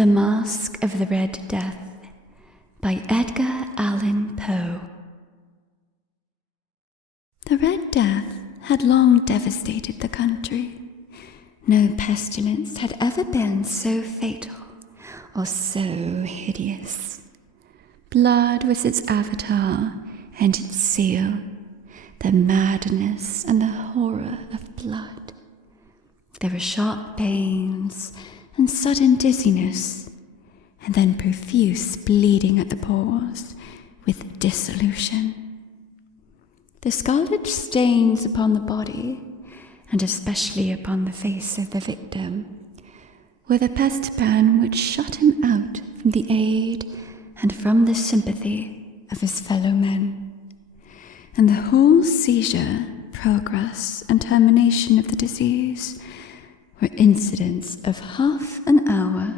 The Masque of the Red Death by Edgar Allan Poe. The Red Death had long devastated the country. No pestilence had ever been so fatal or so hideous. Blood was its avatar and its seal, the madness and the horror of blood. There were sharp pains and sudden dizziness, and then profuse bleeding at the pores with dissolution. The scarlet stains upon the body, and especially upon the face of the victim, were the pest ban which shut him out from the aid and from the sympathy of his fellow men. And the whole seizure, progress, and termination of the disease were incidents of half an hour.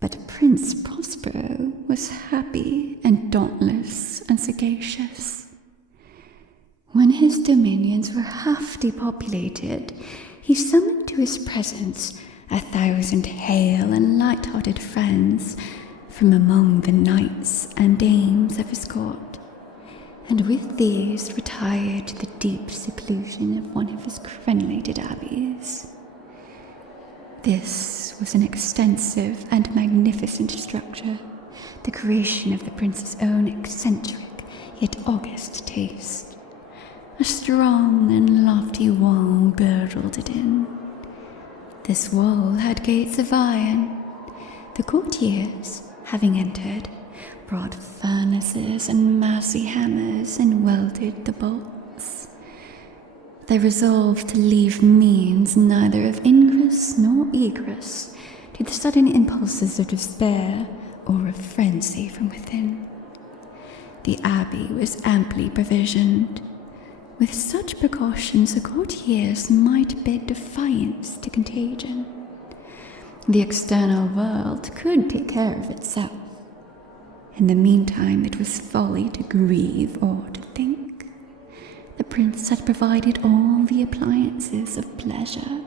But Prince Prospero was happy and dauntless and sagacious. When his dominions were half depopulated, he summoned to his presence 1,000 hale and light-hearted friends from among the knights and dames of his court, and with these retired to the deep seclusion of one of his crenellated abbeys. This was an extensive and magnificent structure, the creation of the prince's own eccentric yet august taste. A strong and lofty wall girdled it in. This wall had gates of iron. The courtiers, having entered, brought furnaces and massy hammers and welded the bolts. They resolved to leave means neither of ingress nor egress to the sudden impulses of despair or of frenzy from within. The abbey was amply provisioned. With such precautions, the courtiers might bid defiance to contagion. The external world could take care of itself. In the meantime, it was folly to grieve or to think. The prince had provided all the appliances of pleasure.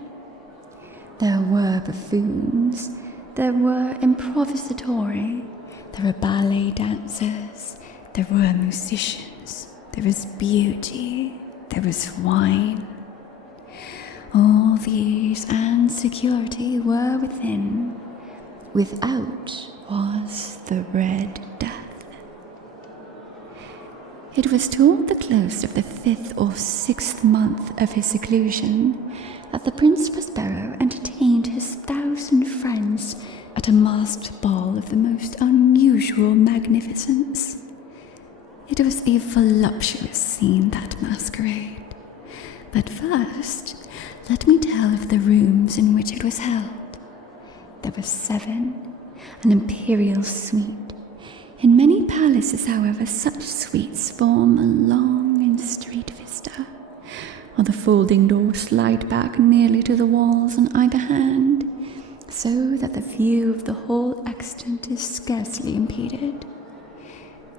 There were buffoons, there were improvisatori, there were ballet dancers, there were musicians, there was beauty, there was wine. All these and security were within. Without was the Red Death. It was toward the close of the 5th or 6th month of his seclusion that the Prince Prospero entertained his 1,000 friends at a masked ball of the most unusual magnificence. It was a voluptuous scene, that masquerade. But first, let me tell of the rooms in which it was held. There were 7, an imperial suite. In many palaces, however, such suites form a long and straight vista, while the folding doors slide back nearly to the walls on either hand, so that the view of the whole extent is scarcely impeded.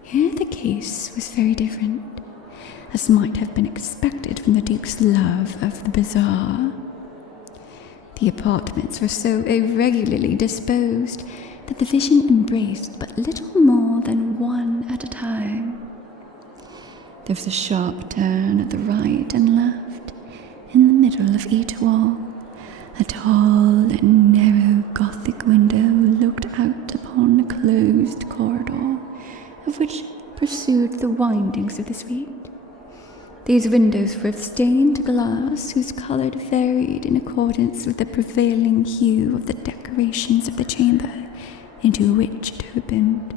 Here the case was very different, as might have been expected from the Duke's love of the bizarre. The apartments were so irregularly disposed that the vision embraced but little more than one at a time. There was a sharp turn at the right and left. In the middle of each wall, a tall and narrow Gothic window looked out upon a closed corridor, of which pursued the windings of the suite. These windows were of stained glass, whose colour varied in accordance with the prevailing hue of the decorations of the chamber into which it opened.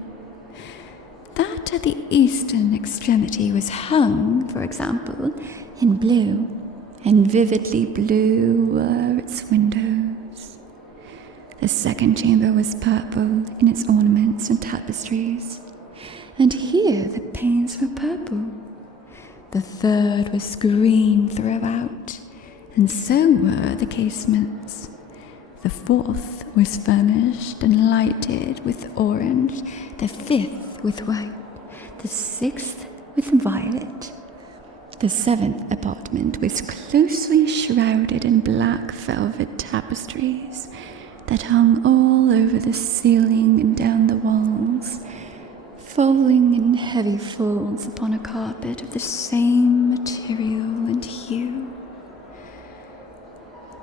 That at the eastern extremity was hung, for example, in blue, and vividly blue were its windows. The second chamber was purple in its ornaments and tapestries, and here the panes were purple. The third was green throughout, and so were the casements. The fourth was furnished and lighted with orange, the 5th with white, the 6th with violet. The 7th apartment was closely shrouded in black velvet tapestries that hung all over the ceiling and down the walls, falling in heavy folds upon a carpet of the same material and hue.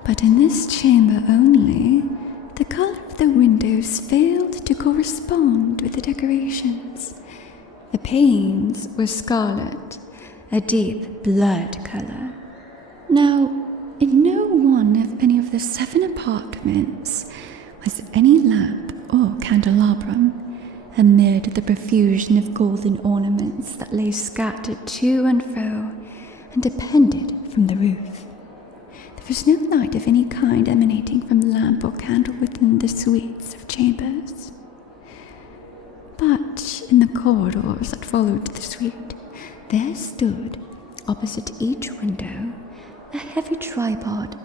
But in this chamber only, the color of the windows failed to correspond with the decorations. The panes were scarlet, a deep blood color. Now, in no one of any of the 7 apartments was any lamp or candelabrum amid the profusion of golden ornaments that lay scattered to and fro and depended from the roof. There was no light of any kind emanating from lamp or candle within the suites of chambers. But in the corridors that followed the suite, there stood, opposite each window, a heavy tripod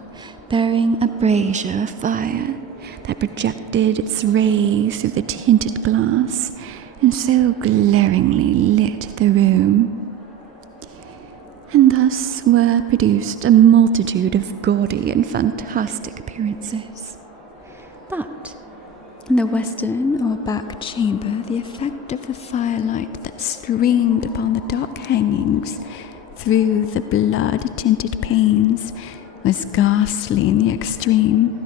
bearing a brazier of fire that projected its rays through the tinted glass and so glaringly lit the room. And thus were produced a multitude of gaudy and fantastic appearances. But in the western or back chamber, the effect of the firelight that streamed upon the dark hangings through the blood-tinted panes was ghastly in the extreme,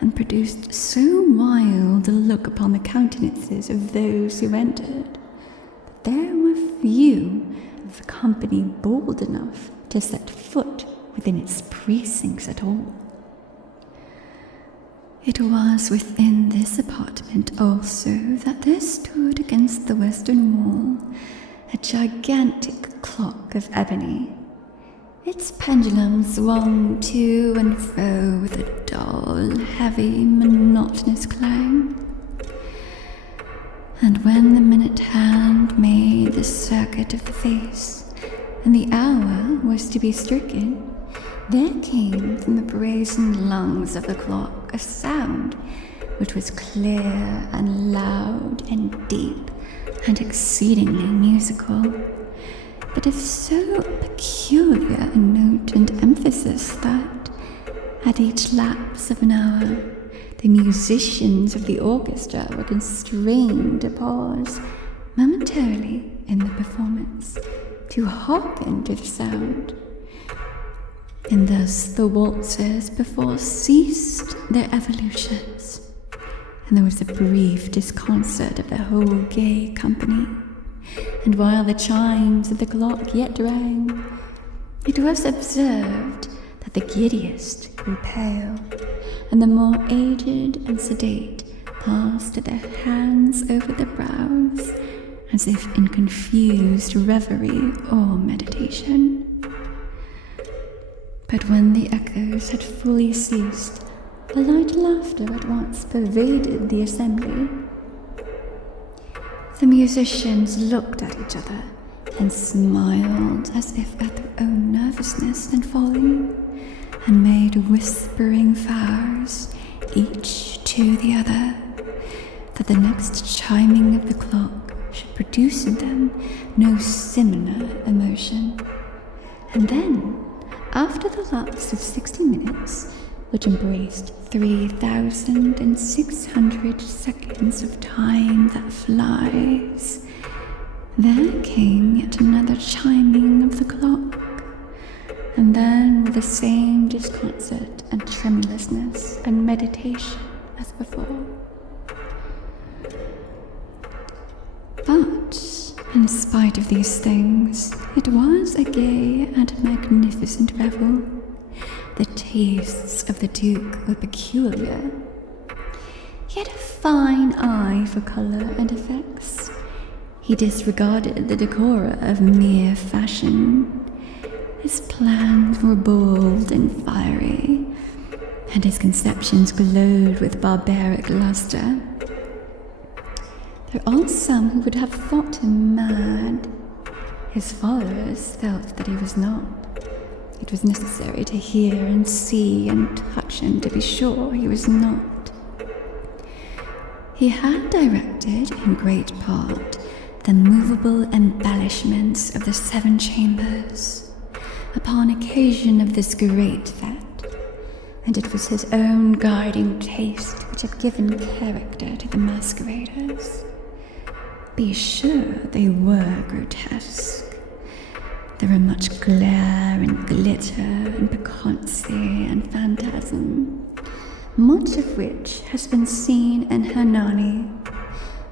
and produced so wild a look upon the countenances of those who entered, that there were few of the company bold enough to set foot within its precincts at all. It was within this apartment also that there stood against the western wall a gigantic clock of ebony. Its pendulum swung to and fro with a dull, heavy, monotonous clang. And when the minute hand made the circuit of the face, and the hour was to be stricken, there came from the brazen lungs of the clock a sound which was clear and loud and deep and exceedingly musical, but of so peculiar a note and emphasis that, at each lapse of an hour, the musicians of the orchestra were constrained to pause momentarily in the performance to hearken to the sound. And thus the waltzers perforce ceased their evolutions, and there was a brief disconcert of the whole gay company. And while the chimes of the clock yet rang, it was observed that the giddiest grew pale, and the more aged and sedate passed their hands over their brows, as if in confused reverie or meditation. But when the echoes had fully ceased, a light laughter at once pervaded the assembly. The musicians looked at each other and smiled as if at their own nervousness and folly, and made whispering vows, each to the other, that the next chiming of the clock should produce in them no similar emotion. And then, after the lapse of 60 minutes, which embraced 3,600 seconds of time that flies, there came yet another chiming of the clock, and then with the same disconcert and tremulousness and meditation as before. But, in spite of these things, it was a gay and magnificent revel. The tastes of the Duke were peculiar. He had a fine eye for colour and effects. He disregarded the decora of mere fashion. His plans were bold and fiery, and his conceptions glowed with barbaric lustre. There are some who would have thought him mad. His followers felt that he was not. It was necessary to hear and see and touch him to be sure he was not. He had directed, in great part, the movable embellishments of the 7 chambers upon occasion of this great fête, and it was his own guiding taste which which had given character to the masqueraders. Be sure they were grotesque. There were much glare and glitter and piquancy and phantasm, much of which has been seen in Hernani.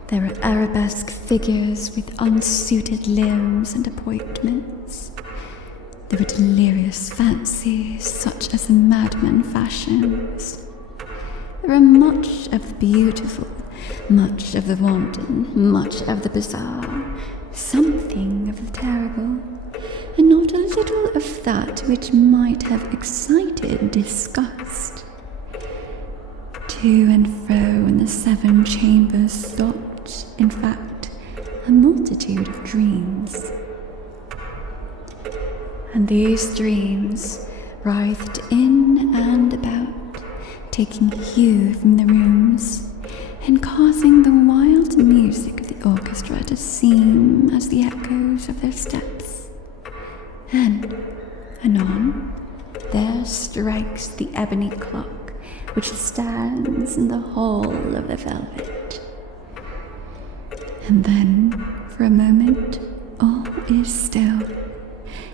There were arabesque figures with unsuited limbs and appointments. There were delirious fancies such as a madman fashions. There were much of the beautiful, much of the wanton, much of the bizarre, something of the terrible, and not a little of that which might have excited disgust. To and fro in the 7 chambers stopped, in fact, a multitude of dreams. And these dreams writhed in and about, taking hue from the rooms, and causing the wild music of the orchestra to seem as the echoes of their steps. And, anon, there strikes the ebony clock which stands in the hall of the velvet. And then, for a moment, all is still,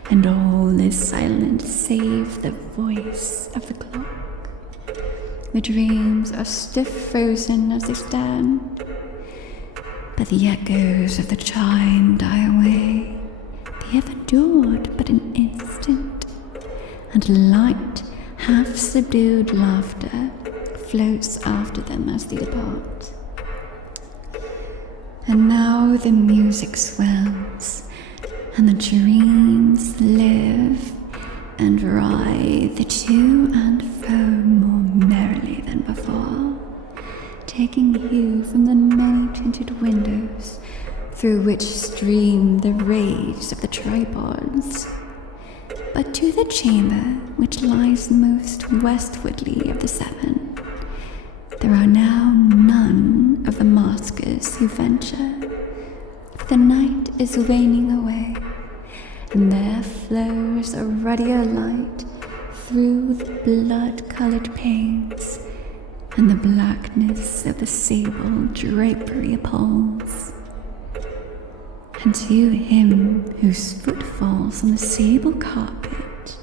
and all is silent save the voice of the clock. The dreams are stiff frozen as they stand, but the echoes of the chime die away. They have endured but an instant, and light, half-subdued laughter floats after them as they depart. And now the music swells, and the dreams live and writhe to and fro more merrily than before, taking hue from the many-tinted windows through which stream the rays of the tripods. But to the chamber which lies most westwardly of the 7, there are now none of the maskers who venture, for the night is waning away, and there flows a ruddier light through the blood-colored panes, and the blackness of the sable drapery appalls. And to him whose foot falls on the sable carpet,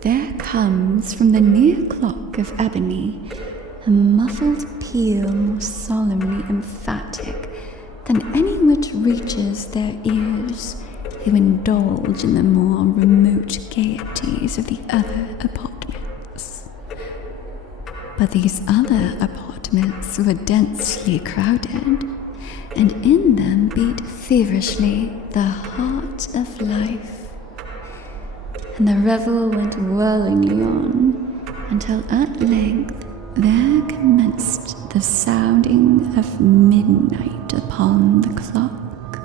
there comes from the near clock of ebony a muffled peal more solemnly emphatic than any which reaches their ears who indulge in the more remote gaieties of the other apartments. But these other apartments were densely crowded, and in them beat feverishly the heart of life. And the revel went whirlingly on, until at length there commenced the sounding of midnight upon the clock.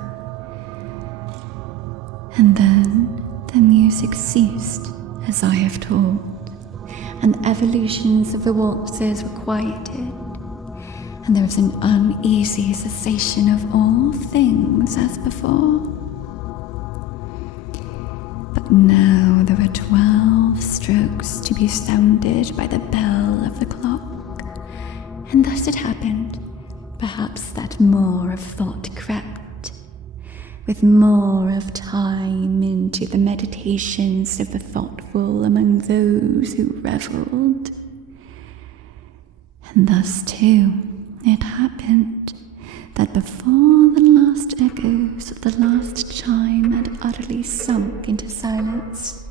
And then the music ceased, as I have told, and the evolutions of the waltzes were quieted, and there was an uneasy cessation of all things as before. But now there were 12 strokes to be sounded by the bell of the clock, and thus it happened, perhaps, that more of thought crept, with more of time into the meditations of the thoughtful among those who revelled. And thus, too, it happened that before the last echoes of the last chime had utterly sunk into silence,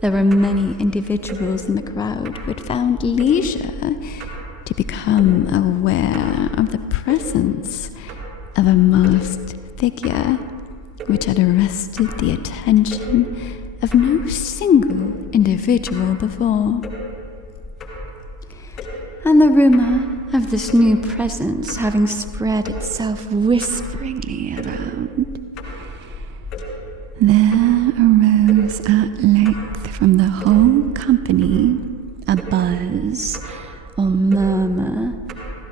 there were many individuals in the crowd who had found leisure to become aware of the presence of a masked figure which had arrested the attention of no single individual before. And the rumor of this new presence having spread itself whisperingly around, there arose at length from the whole company a buzz or murmur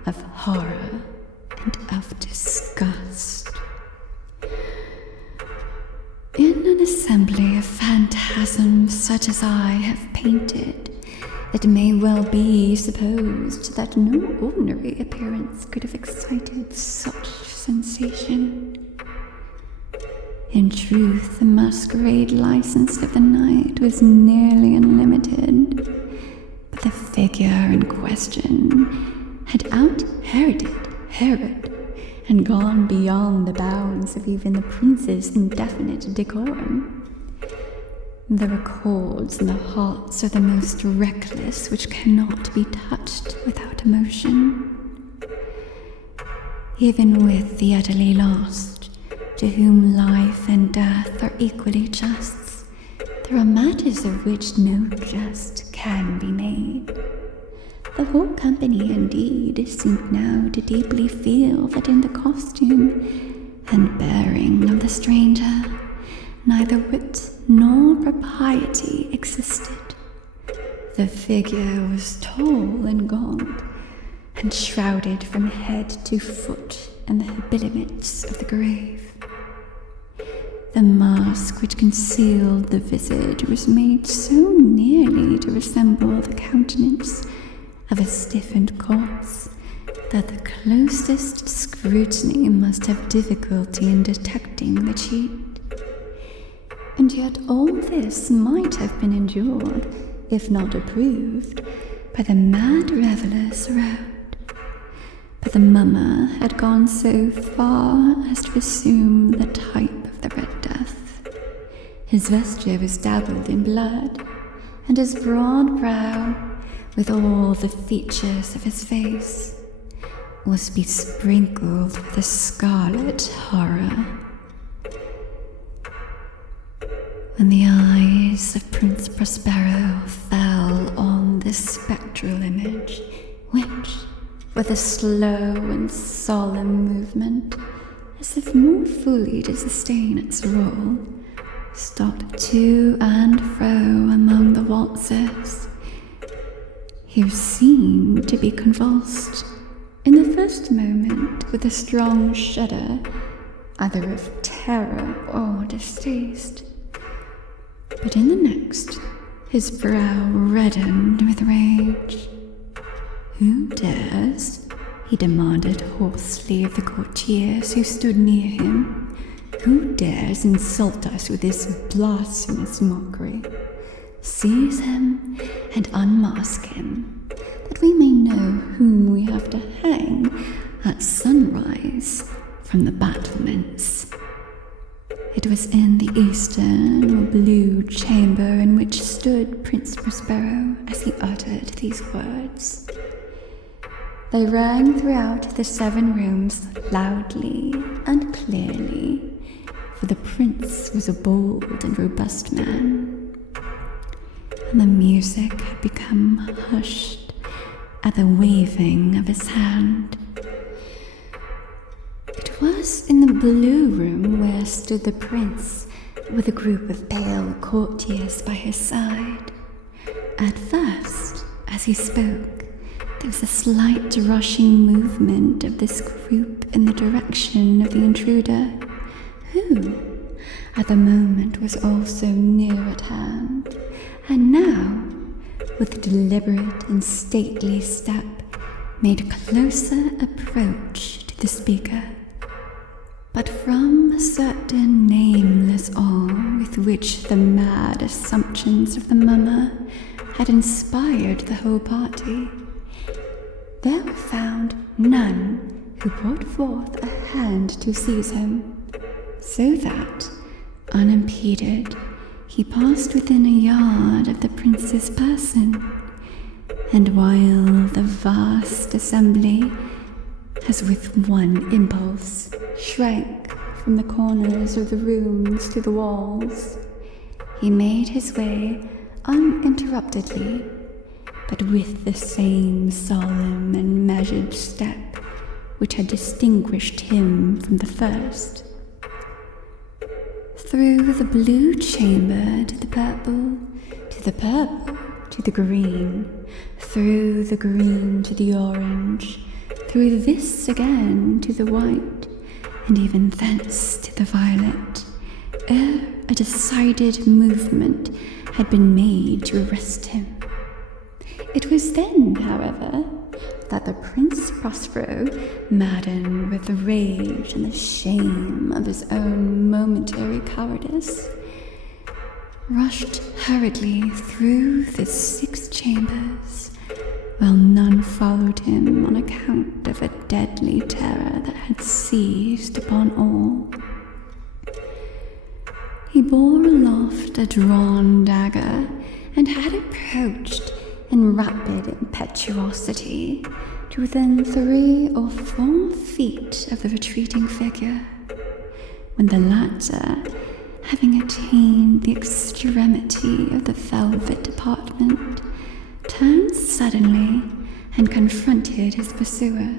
of horror and of disgust. In an assembly of phantasms such as I have painted, it may well be supposed that no ordinary appearance could have excited such sensation. In truth, the masquerade license of the night was nearly unlimited, but the figure in question had out-Heroded Herod and gone beyond the bounds of even the prince's indefinite decorum. The records in the hearts are the most reckless which cannot be touched without emotion. Even with the utterly lost, to whom life and death are equally just, there are matters of which no jest can be made. The whole company, indeed, seemed now to deeply feel that in the costume and bearing of the stranger, neither wit nor propriety existed. The figure was tall and gaunt, and shrouded from head to foot in the habiliments of the grave. The mask which concealed the visage was made so nearly to resemble the countenance of a stiffened corpse that the closest scrutiny must have difficulty in detecting the cheat. And yet all this might have been endured, if not approved, by the mad revellers around. But the mummer had gone so far as to assume the type of the Red Death. His vesture was dabbled in blood, and his broad brow, with all the features of his face, was besprinkled with a scarlet horror. When the eyes of Prince Prospero fell on this spectral image, which, with a slow and solemn movement, as if more fully to sustain its role, stalked to and fro among the waltzers, he seemed to be convulsed, in the first moment with a strong shudder, either of terror or distaste. But in the next, his brow reddened with rage. "Who dares?" he demanded hoarsely of the courtiers who stood near him. "Who dares insult us with this blasphemous mockery? Seize him and unmask him, that we may know whom we have to hang at sunrise from the battlements." It was in the eastern or blue chamber in which stood Prince Prospero as he uttered these words. They rang throughout the 7 rooms loudly and clearly, for the prince was a bold and robust man, and the music had become hushed at the waving of his hand. It was in the blue room where stood the prince, with a group of pale courtiers by his side. At first, as he spoke, there was a slight rushing movement of this group in the direction of the intruder, who, at the moment, was also near at hand, and now, with a deliberate and stately step, made closer approach to the speaker. But from a certain nameless awe with which the mad assumptions of the mummer had inspired the whole party, there were found none who brought forth a hand to seize him, so that, unimpeded, he passed within a yard of the prince's person, and while the vast assembly, as with one impulse, shrank from the corners of the rooms to the walls, he made his way uninterruptedly, but with the same solemn and measured step which had distinguished him from the first, through the blue chamber to the purple, to the purple to the green, through the green to the orange, through this again to the white, and even thence to the violet, ere a decided movement had been made to arrest him. It was then, however, that the Prince Prospero, maddened with the rage and the shame of his own momentary cowardice, rushed hurriedly through the 6 chambers, while none followed him on account of a deadly terror that had seized upon all. He bore aloft a drawn dagger, and had approached in rapid impetuosity to within 3 or 4 feet of the retreating figure, when the latter, having attained the extremity of the velvet apartment, turned suddenly and confronted his pursuer.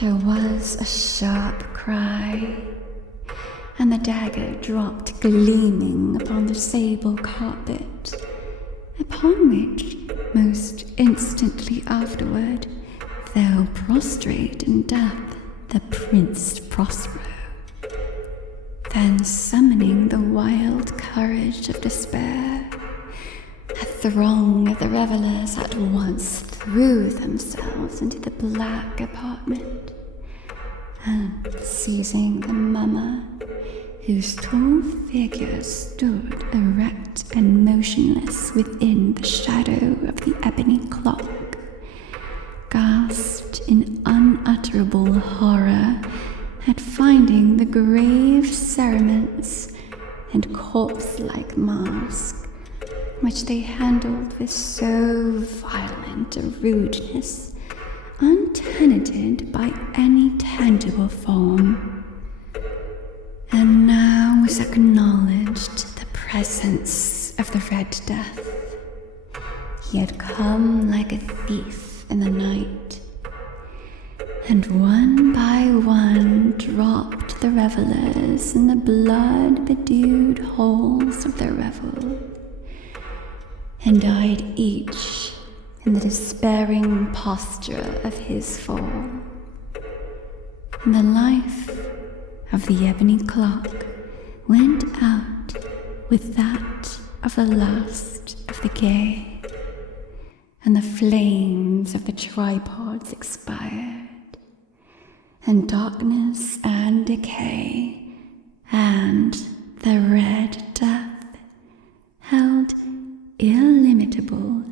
There was a sharp cry, and the dagger dropped gleaming upon the sable carpet, upon which, most instantly afterward, fell prostrate in death the Prince Prospero. Then, summoning the wild courage of despair, a throng of the revelers at once threw themselves into the black apartment, and seizing the mummer, whose tall figure stood erect and motionless within the shadow of the ebony clock, gasped in unutterable horror at finding the grave cerements and corpse-like mask, which they handled with so violent a rudeness, untenanted by any tangible form. And now was acknowledged the presence of the Red Death. He had come like a thief in the night, and one by one dropped the revelers in the blood-bedewed halls of their revel, and died each in the despairing posture of his fall. And the life of the ebony clock went out with that of the last of the gay, and the flames of the tripods expired, and darkness and decay and the Red Death held illimitable